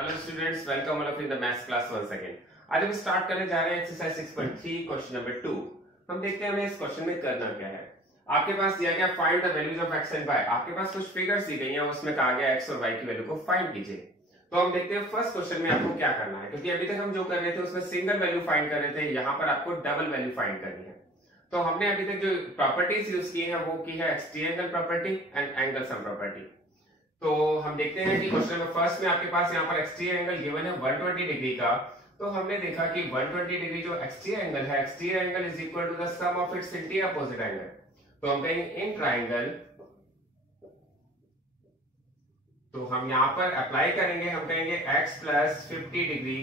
Hello students, welcome all of in the maths class once again. आज हम start करने जा रहे हैं एक्सरसाइज 6.3 क्वेश्चन नंबर 2। हम देखते हैं हमें इस क्वेश्चन में करना क्या है। आपके पास दिया गया find the values of X and Y. आपके पास कुछ फिगर्स दी गई हैं, उसमें कहा गया एक्स और वाई की वैल्यू को फाइंड कीजिए। तो हम देखते हैं फर्स्ट क्वेश्चन में आपको क्या करना है, क्योंकि अभी तक हम जो कर रहे थे उसमें सिंगल वैल्यू फाइंड कर रहे थे, यहाँ पर आपको डबल वैल्यू फाइंड करनी है। तो हमने अभी तक जो प्रॉपर्टीज यूज की है वो की है exterior angle property and angle sum property. तो हम देखते हैं कि क्वेश्चन नंबर फर्स्ट में आपके पास यहाँ पर एक्सट्रीम एंगल गिवन है 120 डिग्री का। तो हमने देखा कि 120 डिग्री जो एक्सट्रीम एंगल है, extreme angle is equal to the sum of its interior opposite angle. तो हम कहेंगे इन ट्राइंगल, तो हम यहाँ पर अप्लाई करेंगे, हम कहेंगे x plus 50 degree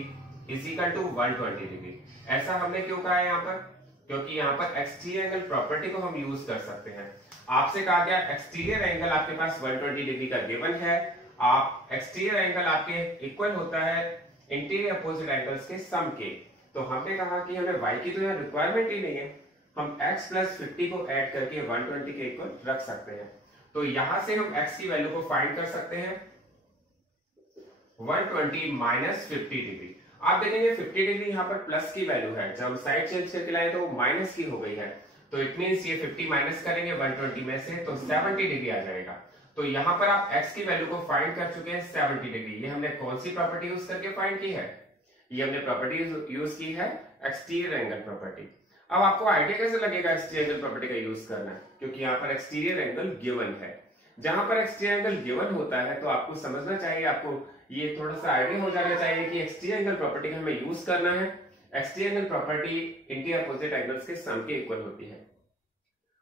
is equal to 120 degree. ऐसा हमने क्यों कहा है यहाँ पर? क्योंकि यहाँ पर एक्सट्रीम एंगल प्रॉपर्टी को हम यूज कर सकते हैं। आपसे कहा गया एक्सटीरियर एंगल आपके पास 120 डिग्री का गिवन है, आप एक्सटीरियर एंगल आपके इक्वल होता है इंटीरियर अपोजिट एंगल्स के सम के। तो हमने कहा कि हमें y की तो यहाँ रिक्वायरमेंट ही नहीं है, हम x प्लस 50 को ऐड करके 120 के इक्वल रख सकते हैं। तो यहां से हम x की वैल्यू को फाइंड कर सकते हैं 120 माइनस 50 डिग्री। आप देखेंगे 50 डिग्री यहाँ पर प्लस की वैल्यू है, जब हम साइड चेंज करके लाए तो वो माइनस की हो गई है। तो इट मींस ये 50 माइनस करेंगे 120 में से तो 70 डिग्री आ जाएगा। तो यहाँ पर आप x की वैल्यू को फाइंड कर चुके हैं 70 डिग्री। ये हमने कौन सी प्रॉपर्टी यूज करके फाइंड की है? ये हमने प्रॉपर्टी यूज की है एक्सटीरियर एंगल प्रॉपर्टी। अब आपको आइडिया कैसे लगेगा एक्सटीरियर एंगल प्रॉपर्टी का यूज करना है? क्योंकि यहाँ पर एक्सटीरियर एंगल गिवन है। जहां पर एक्सटीरियर एंगल गिवन होता है तो आपको समझना चाहिए, आपको ये थोड़ा सा आइडिया हो जाना चाहिए कि एक्सटीरियर एंगल प्रॉपर्टी का हमें यूज करना है। Exterior angle property interior opposite angles के सम के इक्वल होती है।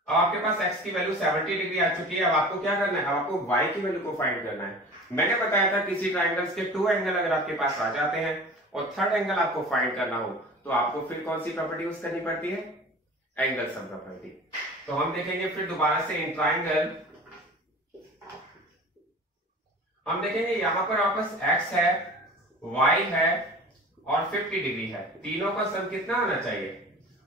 अब आपके पास x की वैल्यू 70 डिग्री आ चुकी है। अब आपको क्या करना है? अब आपको y की वैल्यू को फाइंड करना है। मैंने बताया था किसी ट्राइंगल्स के 2 एंगल अगर आपके पास आ जाते हैं और थर्ड एंगल आपको फाइंड करना हो तो आपको फिर कौन सी प्रॉपर्टी यूज करनी पड़ती है? Angle sum property. तो हम देखेंगे फिर दोबारा से इन ट्राइंगल, हम देखेंगे यहां पर आपस x है, y है और 50 डिग्री है। तीनों का सम कितना आना चाहिए?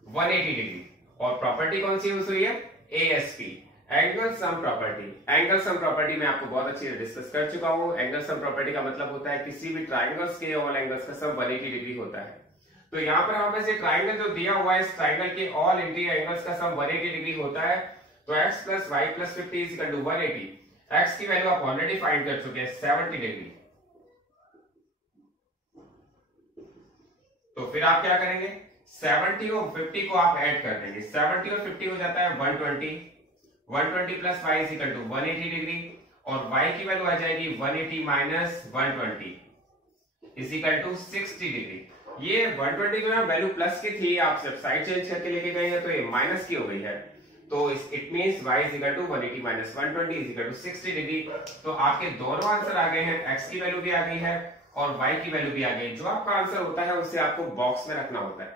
180 डिग्री। और प्रॉपर्टी कौन सी यूज हुई है? ASP, angle sum property. Angle sum property में आपको बहुत अच्छी डिस्कस कर चुका हूं। एंगल सम प्रॉपर्टी का मतलब होता है किसी भी ट्राइंगल्स के ऑल एंगल्स का सम 180 डिग्री होता है। तो यहाँ पर हमें से ट्राइंगल जो दिया हुआ है, इस ट्राइंगल के ऑल इंटीरियर एंगल्स का सम 180 डिग्री होता है। तो x plus Y plus 50 is equal to 180। x की वैल्यू आप ऑलरेडी फाइंड कर चुके हैं 70 डिग्री। तो फिर आप क्या करेंगे? 70 और 50 को आप ऐड कर देंगे। 70 और 50 हो जाता है 120। 120 plus Y is equal to 180 degree और y की वैल्यू आ जाएगी 180 minus 120 is equal to 60 degree. ये 120 जो है वैल्यू प्लस की थी, आप जब साइड चेंज करके लेके गए हैं तो ये माइनस की हो गई है। तो it means y is equal to 180 minus 120 is equal to 60 degree. तो आपके दोनों आंसर आ गए हैं, x की वैल्यू भी आ गई है और y की वैल्यू भी आ गई। जो आपका आंसर होता है उससे आपको बॉक्स में रखना होता है,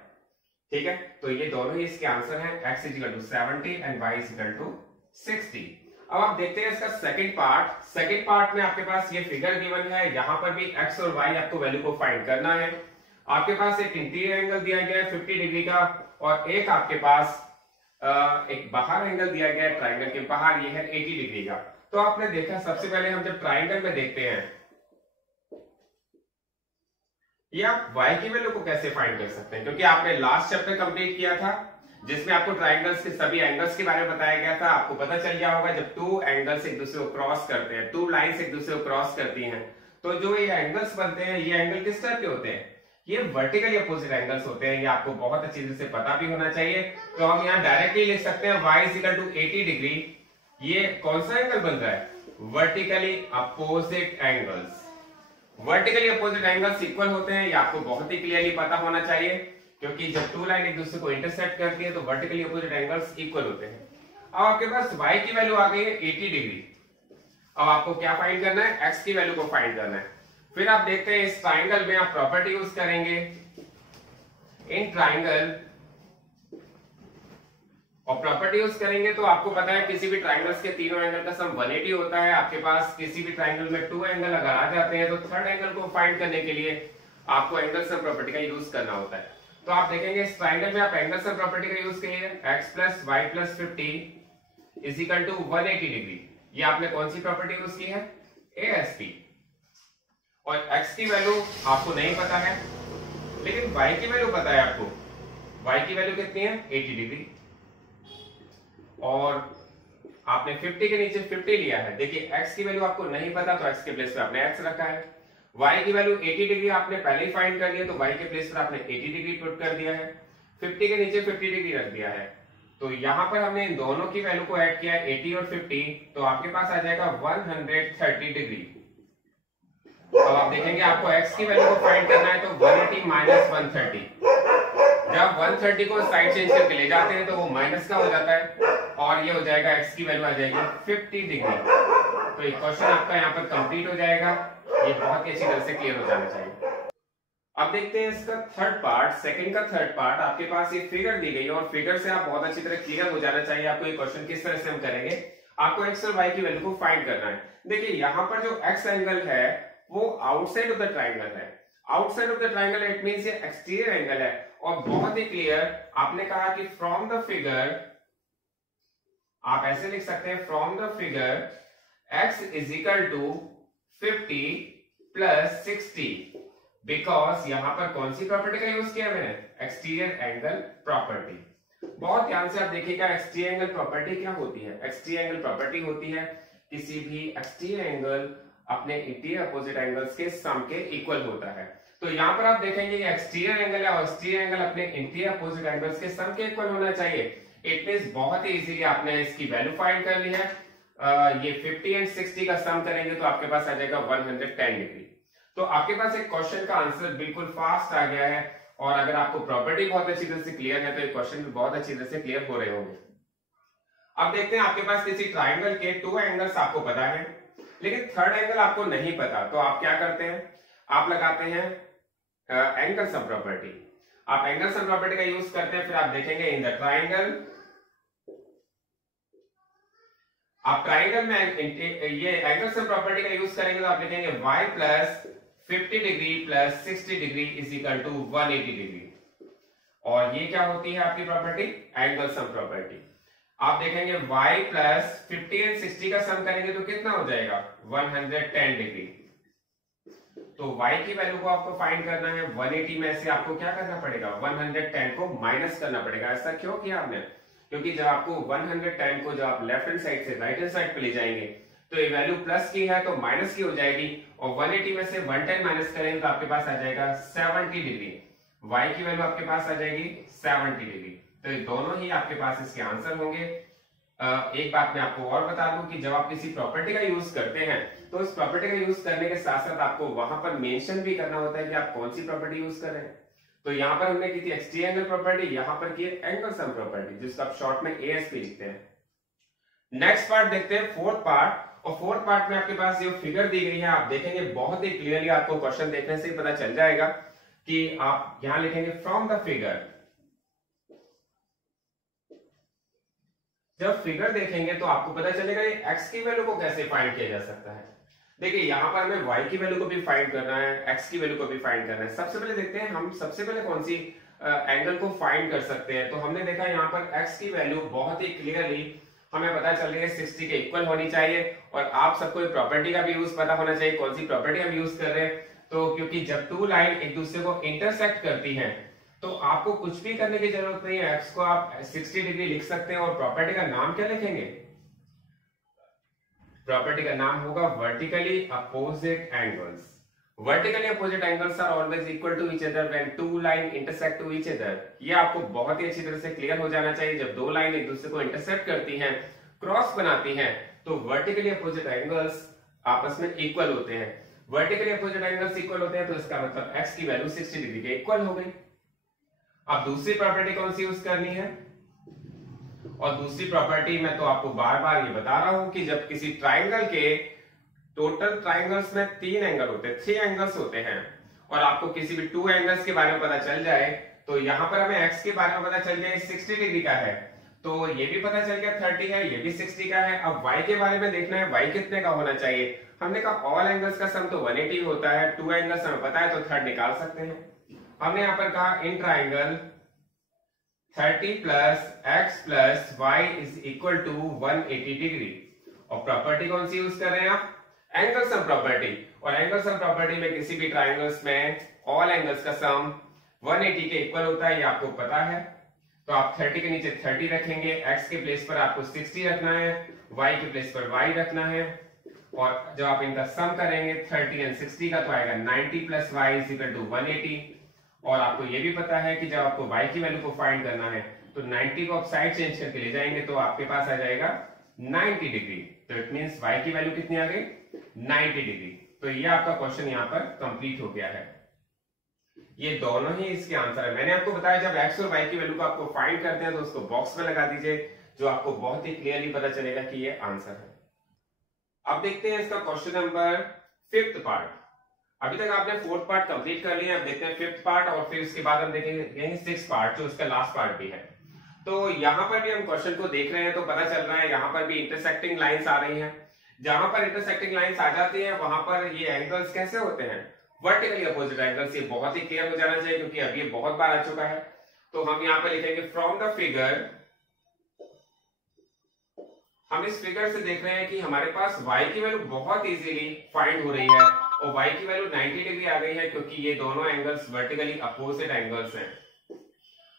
ठीक है? तो ये दोनों ही इसके आंसर हैं, x is equal to 70 and y is equal to 60। अब आप देखते हैं इसका सेकंड पार्ट। सेकंड पार्ट में आपके पास ये फिगर गिवन है, यहां पर भी x और y आपको वैल्यू को फाइंड करना है। आपके पास एक इंटीरियर एंगल दिया गया है 50 डिग्री का और एक आपके पास एक बाहर एंगल दिया गया है ट्राइंगल के बाहर, ये है 80 डिग्री का। तो आपने देखा सबसे पहले हम जब ट्राइंगल में देखते हैं, ये आप y की वैल्यू को कैसे फाइंड कर सकते हैं? क्योंकि आपने लास्ट चैप्टर कंप्लीट किया था जिसमें आपको ट्राइंगल्स के सभी एंगल्स के बारे में बताया गया था। आपको पता चल गया होगा जब 2 एंगल्स एक दूसरे को क्रॉस करते हैं, 2 लाइंस एक दूसरे को क्रॉस करती हैं, तो जो ये एंगल्स बनते हैं, ये एंगल किस टाइप के होते हैं? ये वर्टिकली अपोजिट एंगल्स होते हैं। ये आपको बहुत अच्छी तरह से पता भी होना चाहिए। तो हम यहाँ डायरेक्टली लिख सकते हैं y is equal to 80 degree. ये कौन सा एंगल बन रहा है? Vertically opposite angles. Vertically opposite angles equal होते हैं, ये आपको बहुत ही क्लियरली पता होना चाहिए, क्योंकि जब 2 लाइन एक दूसरे को इंटरसेक्ट करती है तो वर्टिकली अपोजिट एंगल्स इक्वल होते हैं। अब आपके पास y की वैल्यू आ गई है 80 डिग्री। अब आपको क्या फाइंड करना है? x की वैल्यू को फाइंड करना है। फिर आप देखते हैं इस ट्राइंगल में आप प्रॉपर्टी यूज करेंगे इन ट्राइंगल, और प्रॉपर्टी यूज करेंगे तो आपको पता है किसी भी ट्राइंगल्स के तीनों एंगल का सम 180 होता है। आपके पास किसी भी ट्राइंगल में 2 एंगल अगर आ जाते हैं तो थर्ड एंगल को फाइंड करने के लिए आपको एंगल सम प्रॉपर्टी का यूज करना होता है। तो आप देखेंगे इस ट्राइंगल में आप एंगल सम प्रॉपर्टी का यूज करिए, x plus Y plus 50 is equal to 180 degree. ये आपने कौन सी प्रॉपर्टी यूज की है? ASP। और x की वैल्यू आपको नहीं पता है, लेकिन y की वैल्यू पता है आपको। y की वैल्यू कितनी है? 80 डिग्री। और आपने 50 के नीचे 50 लिया है। देखिए x की वैल्यू आपको नहीं पता तो x के प्लेस पे आपने x रखा है। y की वैल्यू 80 डिग्री आपने पहले ही फाइंड कर लिया तो y के प्लेस पर आपने 80 डिग्री पुट कर दिया है। 50 के नीचे 50 डिग्री रख दिया है। तो यहां पर हमने इन दोनों की वैल्यू को ऐड किया 80 और 50, तो आपके पास आ जाएगा 130 डिग्री। अब आप देखेंगे आपको x की वैल्यू को फाइंड करना है तो 180 माइनस 130। जब 130 को साइड चेंज करके ले जाते हैं तो वो माइनस का हो जाता है और ये हो जाएगा x की वैल्यू आ जाएगी 50 डिग्री। तो ये क्वेश्चन आपका यहाँ पर कंप्लीट हो जाएगा। ये बहुत ही अच्छी तरह से क्लियर हो जाना चाहिए। अब देखते हैं इसका थर्ड पार्ट, सेकंड का थर्ड पार्ट। आपके पास ये फिगर दी गई है और फिगर से आप बहुत अच्छी तरह क्लियर हो जाना चाहिए आपको ये क्वेश्चन किस तरह से हम करेंगे। आपको x और y की वैल्यू को फाइंड करना है। देखिए यहाँ पर जो x एंगल है वो आउटसाइड ऑफ द ट्राइंगल है। Outside of the triangle it means ये एक्सटीरियर एंगल है। और बहुत ही क्लियर आपने कहा कि फ्रॉम द फिगर, आप ऐसे लिख सकते हैं from the figure x is equal to 50 plus 60, because यहां पर कौन सी प्रॉपर्टी का यूज किया मैंने? Exterior angle property. बहुत ध्यान से आप देखिएगा एक्सटीरियर एंगल प्रॉपर्टी क्या होती है। एक्सटीरियर एंगल प्रॉपर्टी होती है किसी भी एक्सटीरियर एंगल अपने इंटीरियर अपोजिट एंगल्स के सम के इक्वल होता है। तो यहाँ पर आप देखेंगे एक्सटीरियर एंगल है और एक्सटीरियर एंगल अपने इंटीरियर अपोजिट एंगल्स के सम के इक्वल होना चाहिए। इट मींस बहुत ही इजीली आपने इसकी वैल्यू फाइंड कर ली है। ये 50 एंड 60 का सम करेंगे तो आपके पास आ जाएगा 110 डिग्री। तो आपके पास एक क्वेश्चन का आंसर बिल्कुल फास्ट आ गया है। और अगर आपको प्रॉपर्टी बहुत अच्छी तरह से क्लियर है तो ये क्वेश्चन भी बहुत अच्छी तरह से क्लियर हो रहे होंगे। अब देखते हैं आपके पास किसी ट्राइंगल के 2 एंगल्स आपको पता है लेकिन थर्ड एंगल आपको नहीं पता, तो आप क्या करते हैं? आप लगाते हैं एंगल सम प्रॉपर्टी। आप एंगल सम प्रॉपर्टी का यूज करते हैं। फिर आप देखेंगे इन द ट्राइंगल, आप ट्राइंगल में ये एंगल सम प्रॉपर्टी का यूज करेंगे तो आप देखेंगे y plus 50 degree plus 60 degree is equal to 180 degree. और ये क्या होती है आपकी प्रॉपर्टी? Angle sum property. आप देखेंगे y प्लस 50 एंड 60 का सम करेंगे तो कितना हो जाएगा? 110 डिग्री। तो y की वैल्यू को आपको फाइंड करना है। 180 में से आपको क्या करना पड़ेगा? 110 को माइनस करना पड़ेगा। ऐसा क्यों किया आपने? क्योंकि जब आपको 110 को जब आप लेफ्ट हैंड साइड से राइट हैंड साइड पे ले जाएंगे तो ये वैल्यू प्लस की है तो माइनस की हो जाएगी। और 180 में से 110 माइनस करेंगे तो आपके पास आ जाएगा 70 डिग्री। y की वैल्यू आपके पास आ जाएगी 70 डिग्री। तो ये दोनों ही आपके पास इसके आंसर होंगे। एक बात मैं आपको और बता दूं कि जब आप किसी प्रॉपर्टी का यूज करते हैं तो इस प्रॉपर्टी का यूज करने के साथ साथ आपको वहां पर मेंशन भी करना होता है कि आप कौन सी प्रॉपर्टी यूज कर रहे हैं। तो यहाँ पर हमने की थी एक्सटीरियर एंगल प्रॉपर्टी, यहाँ पर की एंगल सम प्रॉपर्टी जिसको आप शॉर्ट में ASP लिखते हैं। नेक्स्ट पार्ट देखते हैं, फोर्थ पार्ट। और फोर्थ पार्ट में आपके पास ये फिगर दी गई है। आप देखेंगे बहुत ही क्लियरली आपको क्वेश्चन देखने से ही पता चल जाएगा कि आप यहां लिखेंगे फ्रॉम द फिगर। जब फिगर देखेंगे तो आपको पता चलेगा ये x की वैल्यू को कैसे फाइंड किया जा सकता है। देखिए यहाँ पर हमें y की वैल्यू को भी फाइंड करना है, x की वैल्यू को भी फाइंड करना है। सबसे पहले देखते हैं हम सबसे पहले कौन सी एंगल को फाइंड कर सकते हैं। तो हमने देखा यहाँ पर x की वैल्यू बहुत ही क्लियरली हमें पता चल रही है 60 के इक्वल होनी चाहिए। और आप सबको प्रॉपर्टी का भी यूज पता होना चाहिए, कौन सी प्रॉपर्टी हम यूज कर रहे हैं। तो क्योंकि जब 2 लाइन एक दूसरे को इंटरसेक्ट करती हैं तो आपको कुछ भी करने की जरूरत नहीं है। x को आप 60 डिग्री लिख सकते हैं। और प्रॉपर्टी का नाम क्या लिखेंगे? प्रॉपर्टी का नाम होगा vertically opposite angles. Vertically opposite angles are always equal to each other when 2 line intersect to each other. ये आपको बहुत ही अच्छी तरह से क्लियर हो जाना चाहिए। जब 2 लाइन एक दूसरे को इंटरसेक्ट करती हैं, क्रॉस बनाती हैं, तो वर्टिकली अपोजिट एंगल्स आपस में इक्वल होते हैं। वर्टिकली अपोजिट एंगल्स इक्वल होते हैं तो इसका मतलब x की वैल्यू 60 डिग्री के इक्वल हो गई। अब दूसरी प्रॉपर्टी कौन सी यूज करनी है? और दूसरी प्रॉपर्टी मैं तो आपको बार बार ये बता रहा हूं कि जब किसी ट्राइंगल के टोटल ट्राइंगल्स में 3 एंगल होते हैं, 3 एंगल्स होते हैं, और आपको किसी भी 2 एंगल्स के बारे में पता चल जाए तो यहां पर हमें x के बारे में पता चल जाए 60 डिग्री का है, तो ये भी पता चल गया 30 है, ये भी 60 का है। अब y के बारे में देखना है y कितने का होना चाहिए। हमने कहा ऑल एंगल्स का सम तो 180 होता है, 2 एंगल्स हमें पता है तो थर्ड निकाल सकते हैं। हमने यहाँ पर कहा in triangle 30 plus x plus y is equal to 180 degree. और प्रॉपर्टी कौन सी यूज कर रहे हैं आप? Angle sum property. और एंगल सम प्रॉपर्टी में किसी भी ट्राइंगल्स में ऑल एंगल्स का सम 180 के इक्वल होता है, ये आपको पता है। तो आप 30 के नीचे 30 रखेंगे, x के प्लेस पर आपको 60 रखना है, y के प्लेस पर y रखना है, और जब आप इनका सम करेंगे 30 एंड 60 का तो आएगा 90 plus y is equal to 180। और आपको ये भी पता है कि जब आपको y की वैल्यू को फाइंड करना है तो 90 को आप साइड चेंज करके ले जाएंगे तो आपके पास आ जाएगा 90 डिग्री। तो इट मींस y की वैल्यू कितनी आ गई? 90 डिग्री। तो ये आपका क्वेश्चन यहाँ पर कंप्लीट हो गया है। ये दोनों ही इसके आंसर है। मैंने आपको बताया जब x और y की वैल्यू को आपको फाइंड करते हैं तो उसको बॉक्स में लगा दीजिए, जो आपको बहुत ही क्लियरली पता चलेगा कि ये आंसर है। अब देखते हैं इसका क्वेश्चन नंबर 5th पार्ट। अभी तक आपने 4th पार्ट कंप्लीट कर लिया, अब देखते हैं 5th पार्ट और फिर उसके बाद हम देखेंगे 6th पार्ट जो इसका लास्ट पार्ट भी है। तो यहाँ पर भी हम क्वेश्चन को देख रहे हैं तो पता चल रहा है यहाँ पर भी इंटरसेक्टिंग लाइंस आ रही हैं। जहां पर इंटरसेक्टिंग लाइंस आ जाती हैं वहां पर ये एंगल्स कैसे होते हैं? Vertically opposite angles. ये बहुत ही क्लियर हो जाना चाहिए क्योंकि अब ये बहुत बार आ चुका है। तो हम यहाँ पर लिखेंगे फ्रॉम द फिगर, हम इस फिगर से देख रहे हैं कि हमारे पास y की वैल्यू बहुत इजीली फाइंड हो रही है और y की वैल्यू 90 डिग्री आ गई है क्योंकि ये दोनों एंगल्स वर्टिकली अपोजिट एंगल्स हैं।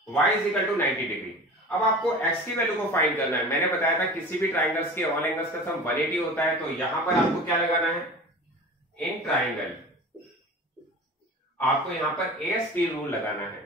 y is equal to 90 degree. अब आपको x की वैल्यू को फाइंड करना है। मैंने बताया था किसी भी ट्राइंगल्स के ऑल एंगल्स का सम 180 होता है। तो यहां पर आपको क्या लगाना है? इन ट्राइंगल आपको यहां पर ASP रूल लगाना है।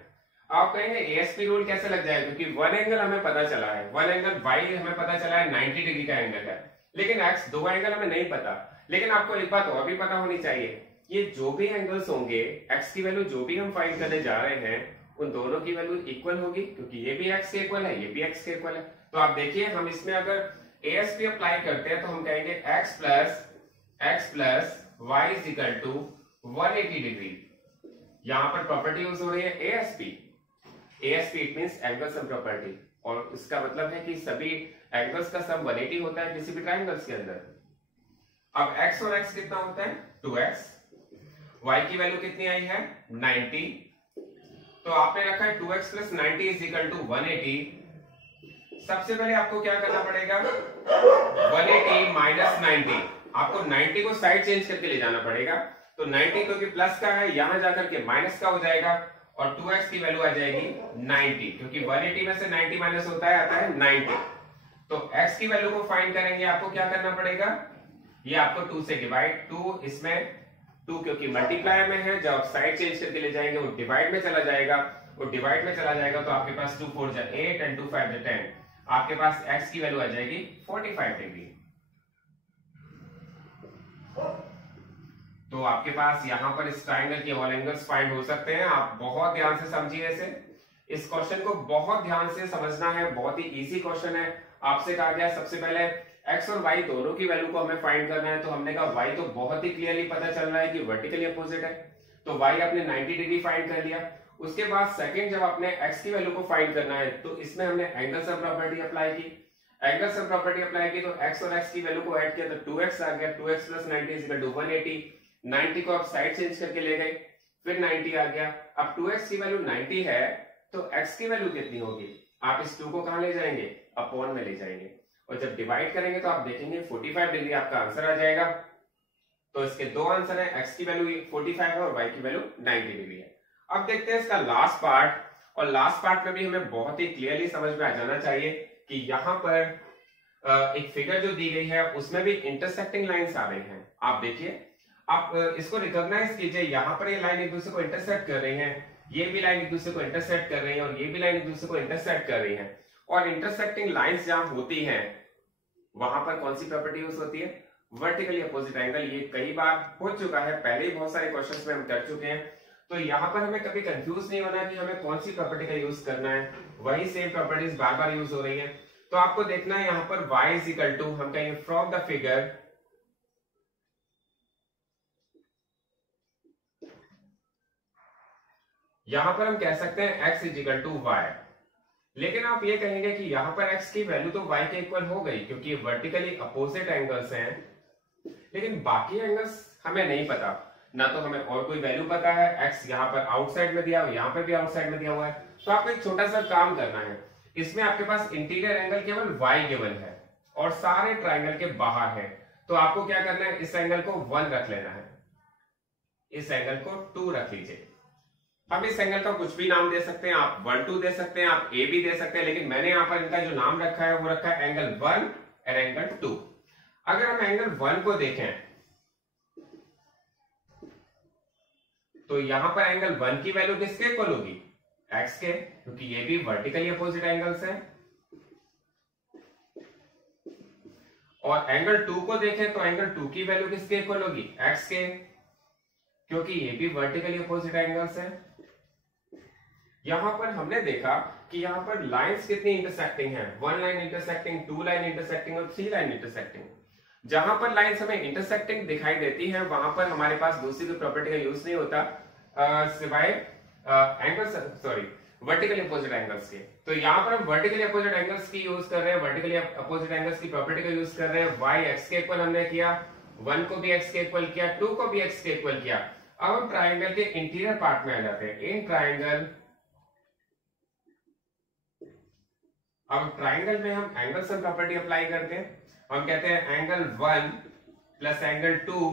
आप कहेंगे ASP रूल कैसे लग जाएगा? क्योंकि वन एंगल हमें पता चला है, वन एंगल y हमें पता चला है 90 डिग्री का एंगल है, लेकिन x दो एंगल हमें नहीं पता। लेकिन आपको एक बात और भी पता होनी चाहिए, ये जो भी एंगल्स होंगे x की वैल्यू जो भी हम फाइंड करने जा रहे हैं उन दोनों की वैल्यू इक्वल होगी क्योंकि ये भी x के इक्वल है, ये भी x के इक्वल है। तो आप देखिए हम इसमें अगर ASP अप्लाई करते हैं तो हम कहेंगे x plus y is equal to 180 degree. यहां पर प्रॉपर्टी यूज हो रही है ASP it means angle sum property, और इसका मतलब है कि सभी एंगल्स का सम 180 होता है किसी भी ट्राइंगल्स के अंदर। अब x और x कितना होता है? 2x। y की वैल्यू कितनी आई है? 90। तो आपने रखा है 2x plus 90 is equal to 180। सबसे पहले आपको क्या करना पड़ेगा? 180 माइनस 90। आपको 90 को साइड चेंज करके ले जाना पड़ेगा। तो 90 क्योंकि प्लस का है यहां जाकर के माइनस का हो जाएगा और 2x की वैल्यू आ जाएगी 90 क्योंकि 180 में से 90 माइनस होता है आता है 90। तो x की वैल्यू को फाइंड करेंगे आपको क्या करना पड़ेगा? ये आपको 2 से डिवाइड, 2 इसमें 2 क्योंकि मल्टीप्लाई में है, जब आप साइड चेंज करके ले जाएंगे वो डिवाइड में चला जाएगा, वो डिवाइड में चला जाएगा तो आपके पास 2 4 जा 8 एंड 2 5 जा 10। आपके पास x की वैल्यू आ जाएगी 45 डिग्री। तो आपके पास यहां पर इस ट्राइंगल के ऑल एंगल्स फाइंड हो सकते हैं। आप बहुत ध्यान से समझिए इस क्वेश्चन को बहुत ध्यान से समझना है, बहुत ही इजी क्वेश्चन है। आपसे कहा गया सबसे पहले x और y दोनों की वैल्यू को हमें फाइंड करना है। तो हमने कहा y तो बहुत ही क्लियरली पता चल रहा है कि वर्टिकली अपोजिट है, तो y आपने 90 डिग्री फाइंड कर लिया। उसके बाद सेकंड जब आपने x की वैल्यू को फाइंड करना है तो इसमें हमने एंगल सम प्रॉपर्टी अप्लाई की। एंगल सम प्रॉपर्टी अप्लाई की तो x और x की वैल्यू को ऐड किया तो 2x आ गया। 2x plus 90 is equal to 180। 90 को आप साइड चेंज करके ले गए, फिर 90 आ गया। अब 2x की वैल्यू 90 है तो x की वैल्यू कितनी होगी? आप इस 2 को कहां ले जाएंगे? अपॉन में ले जाएंगे, और जब डिवाइड करेंगे तो आप देखेंगे 45 डिग्री आपका आंसर आ जाएगा। तो इसके दो आंसर है, x की वैल्यू 45 है और y की वैल्यू 90 डिग्री है। अब देखते हैं इसका लास्ट पार्ट, और लास्ट पार्ट में भी हमें बहुत ही क्लियरली समझ में आ जाना चाहिए कि यहाँ पर एक फिगर जो दी गई है उसमें भी इंटरसेक्टिंग लाइंस आ रही हैं। आप देखिए, आप इसको रिकॉग्नाइज कीजिए, यहाँ पर ये लाइन एक दूसरे को इंटरसेक्ट कर रही हैं, ये भी लाइन एक दूसरे को इंटरसेक्ट कर रही है और ये भी लाइन एक दूसरे को इंटरसेक्ट कर रही है। और इंटरसेक्टिंग लाइंस जहां होती हैं वहां पर कौन सी प्रॉपर्टी यूज होती है? Vertically opposite angle. ये कई बार हो चुका है, पहले ही बहुत सारे क्वेश्चंस में हम कर चुके हैं। तो यहाँ पर हमें कभी कंफ्यूज नहीं होना कि हमें कौन सी प्रॉपर्टी का यूज करना है, वही सेम प्रॉपर्टीज बार बार यूज हो रही है। तो आपको देखना है यहाँ पर y इज इक्वल टू, हम कहेंगे फ्रॉम द फिगर यहां पर हम कह सकते हैं x is equal to y, लेकिन आप ये कहेंगे कि यहां पर x की वैल्यू तो y के इक्वल हो गई क्योंकि वर्टिकली अपोजिट एंगल्स हैं, लेकिन बाकी एंगल्स हमें नहीं पता, ना तो हमें और कोई वैल्यू पता है। x यहाँ पर आउटसाइड में दिया हुआ, यहाँ पर भी आउटसाइड में दिया हुआ है। तो आपको एक छोटा सा काम करना है, इसमें आपके पास इंटीरियर एंगल केवल y गिवन है और सारे ट्राइंगल के बाहर है। तो आपको क्या करना है, इस एंगल को 1 रख लेना है। इस एंगल को 2 रख लीजिए। अब इस एंगल का कुछ भी नाम दे सकते हैं आप, 1 2 दे सकते हैं आप, ए भी दे सकते हैं, लेकिन मैंने यहां पर इनका जो नाम रखा है वो रखा है एंगल 1 और एंगल 2। अगर हम एंगल 1 को देखें तो यहां पर एंगल 1 की वैल्यू किसके इक्वल होगी, एक्स के, क्योंकि ये भी वर्टिकली अपोजिट एंगल्स है। और एंगल 2 को देखें तो एंगल 2 की वैल्यू किसके इक्वल होगी, एक्स के, क्योंकि ये भी वर्टिकली अपोजिट एंगल्स है। यहां पर हमने देखा कि यहां पर लाइंस कितनी इंटरसेक्टिंग है, 1 लाइन इंटरसेक्टिंग, 2 लाइन इंटरसेक्टिंग और 3 लाइन इंटरसेक्टिंग। जहां पर लाइंस हमें इंटरसेक्टिंग दिखाई देती है वहां पर हमारे पास दूसरी कोई प्रॉपर्टी का यूज नहीं होता सिवाय वर्टिकली अपोजिट एंगल्स के। तो यहाँ पर हम वर्टिकली अपोजिट एंगल्स की यूज कर रहे हैं, वर्टिकली अपोजिट एंगल्स की प्रॉपर्टी का यूज कर रहे हैं। y x के इक्वल हमने किया, 1 को भी x के इक्वल किया, 2 को भी x के इक्वल किया। अब हम ट्राइंगल के इंटीरियर पार्ट में आ जाते हैं। इन ट्राइंगल, अब ट्राइंगल में हम एंगल सम प्रॉपर्टी अप्लाई करते हैं। हम कहते हैं angle 1 plus angle 2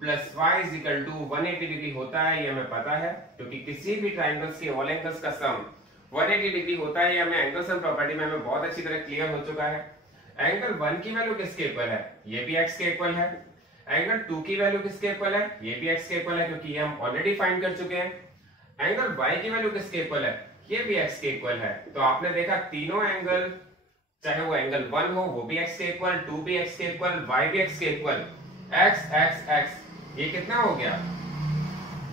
plus y is equal to 180 degree होता है, ये हमें पता है, क्योंकि किसी भी ट्राइंगल्स के ऑल एंगल्स का सम 180 डिग्री होता है। ये हमें एंगल सम प्रॉपर्टी में हमें बहुत अच्छी तरह क्लियर हो चुका है। एंगल 1 की वैल्यू किसके इक्वल है, ये भी x के इक्वल है। एंगल 2 की वैल्यू किसके इक्वल है, ये भी x के इक्वल है, क्योंकि ये हम ऑलरेडी फाइंड कर चुके हैं। एंगल y की वैल्यू किसके इक्वल है, ये भी x के इक्वल है। तो आपने देखा तीनों एंगल, चाहे वो एंगल 1 हो वो भी x के इक्वल, 2 भी x के इक्वल, y भी x के इक्वल, x x x, ये कितना हो गया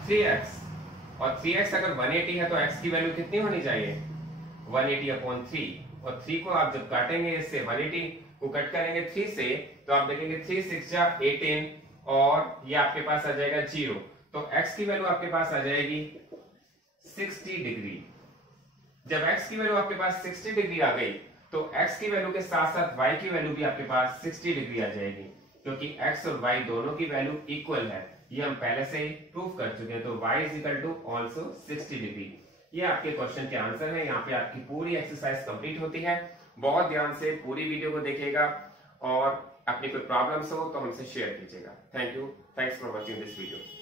3x। और 3x अगर 180 है तो x की वैल्यू कितनी होनी चाहिए, 180/3। और 3 को आप जब काटेंगे इससे, 180 को कट करेंगे 3 से, तो आप देखेंगे 3 6 जा 18 और ये आपके पास आ जाएगा 0। तो x की वैल्यू आपके पास आ जाएगी 60 डिग्री। जब x की वैल्यू आपके पास 60 डिग्री आ गई तो x की वैल्यू के साथ साथ y की वैल्यू भी आपके पास 60 डिग्री आ जाएगी, क्योंकि x और y दोनों की वैल्यू इक्वल है। ये हम पहले से ही प्रूव कर चुके हैं। तो y is equal to also 60 degree. ये आपके क्वेश्चन के आंसर है। यहाँ पे आपकी पूरी एक्सरसाइज कंप्लीट होती है। बहुत ध्यान से पूरी वीडियो को देखिएगा और अपनी कोई प्रॉब्लम्स हो तो हमसे शेयर कीजिएगा। Thank you, thanks for watching this video.